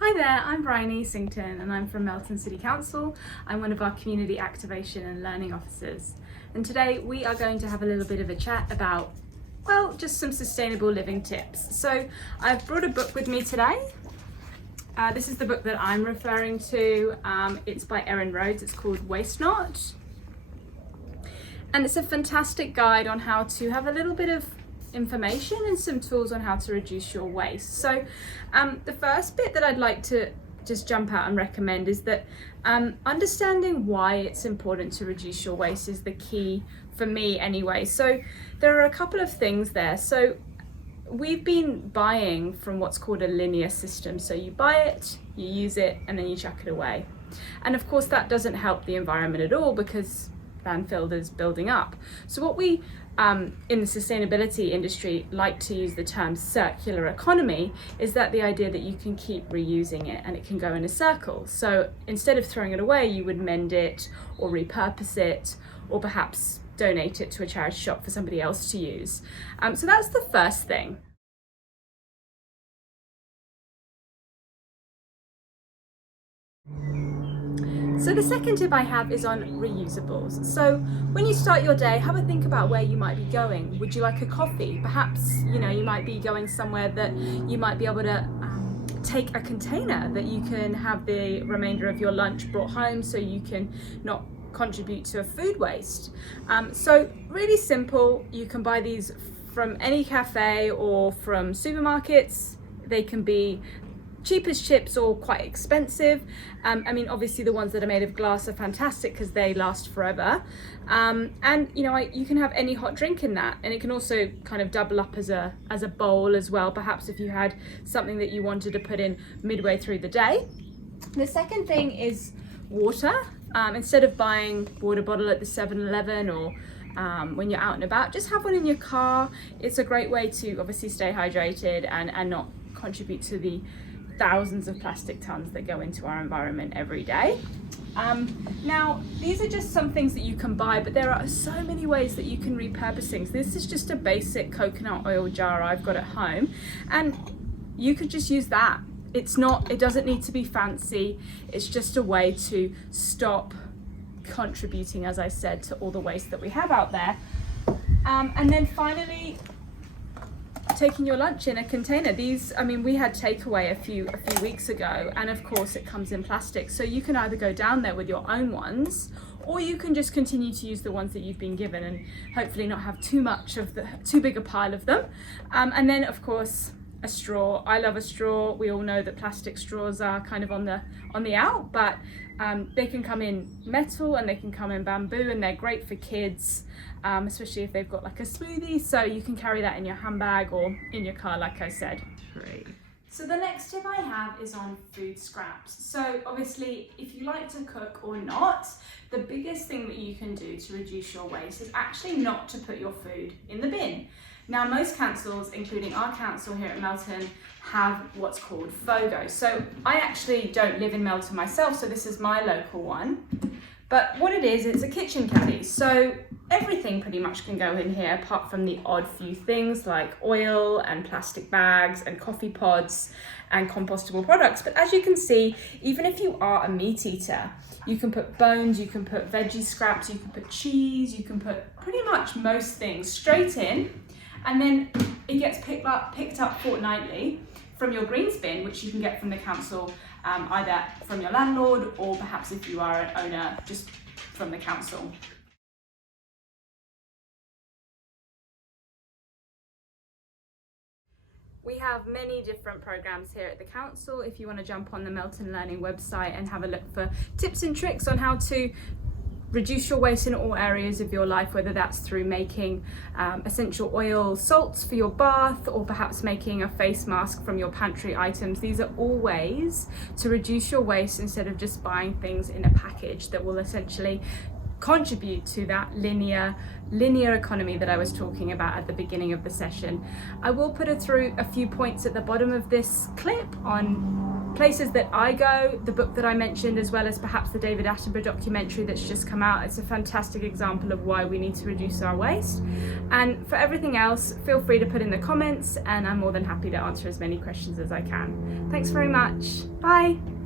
Hi there, I'm Briony and I'm from Melton City Council. I'm one of our community activation and learning officers. And today we are going to have a little bit of a chat about, well, just some sustainable living tips. So I've brought a book with me today. This is the book that I'm referring to. It's by Erin Rhodes. It's called Waste Not. And it's a fantastic guide on how to have a little bit of information and some tools on how to reduce your waste. So the first bit that I'd like to just jump out and recommend is that understanding why it's important to reduce your waste is the key for me anyway. So there are a couple of things there. So we've been buying from what's called a linear system. So you buy it, you use it, and then you chuck it away. And of course that doesn't help the environment at all because landfill is building up. So what we in the sustainability industry like to use the term circular economy is that the idea that you can keep reusing it and it can go in a circle. So instead of throwing it away, you would mend it or repurpose it or perhaps donate it to a charity shop for somebody else to use. So that's the first thing. So the second tip I have is on reusables. So when you start your day, have a think about where you might be going. Would you like a coffee? Perhaps, you might be going somewhere that you might be able to take a container that you can have the remainder of your lunch brought home so you can not contribute to a food waste. So really simple. You can buy these from any cafe or from supermarkets. They can be cheap as chips or quite expensive. Obviously the ones that are made of glass are fantastic because they last forever. You can have any hot drink in that, and it can also kind of double up as a bowl as well, perhaps if you had something that you wanted to put in midway through the day. The second thing is water. Instead of buying water bottle at the 7-Eleven or when you're out and about, just have one in your car. It's a great way to obviously stay hydrated and not contribute to the thousands of plastic tons that go into our environment every day. Now, these are just some things that you can buy, but there are so many ways that you can repurpose things. This is just a basic coconut oil jar I've got at home, and you could just use that. It doesn't need to be fancy. It's just a way to stop contributing, as I said, to all the waste that we have out there. And then finally, taking your lunch in a container. We had takeaway a few weeks ago, and of course it comes in plastic. So you can either go down there with your own ones, or you can just continue to use the ones that you've been given and hopefully not have too big a pile of them. And then of course, a straw. I love a straw. We all know that plastic straws are kind of on the out, but they can come in metal and they can come in bamboo, and they're great for kids, especially if they've got like a smoothie. So you can carry that in your handbag or in your car, like I said. Great. So the next tip I have is on food scraps. So obviously, if you like to cook or not, the biggest thing that you can do to reduce your waste is actually not to put your food in the bin. Now, most councils, including our council here at Melton, have what's called FOGO. So I actually don't live in Melton myself, so this is my local one. But what it is, it's a kitchen caddy. So everything pretty much can go in here, apart from the odd few things like oil and plastic bags and coffee pods and compostable products. But as you can see, even if you are a meat eater, you can put bones, you can put veggie scraps, you can put cheese, you can put pretty much most things straight in. And then it gets picked up fortnightly from your greens bin, which you can get from the council, either from your landlord or perhaps if you are an owner, just from the council. We have many different programs here at the council. If you want to jump on the Melton Learning website and have a look for tips and tricks on how to reduce your waste in all areas of your life, whether that's through making essential oil salts for your bath or perhaps making a face mask from your pantry items. These are all ways to reduce your waste instead of just buying things in a package that will essentially contribute to that linear economy that I was talking about at the beginning of the session. I will put through a few points at the bottom of this clip on places that I go, the book that I mentioned, as well as perhaps the David Attenborough documentary that's just come out. It's a fantastic example of why we need to reduce our waste. And for everything else, feel free to put in the comments, and I'm more than happy to answer as many questions as I can. Thanks very much. Bye.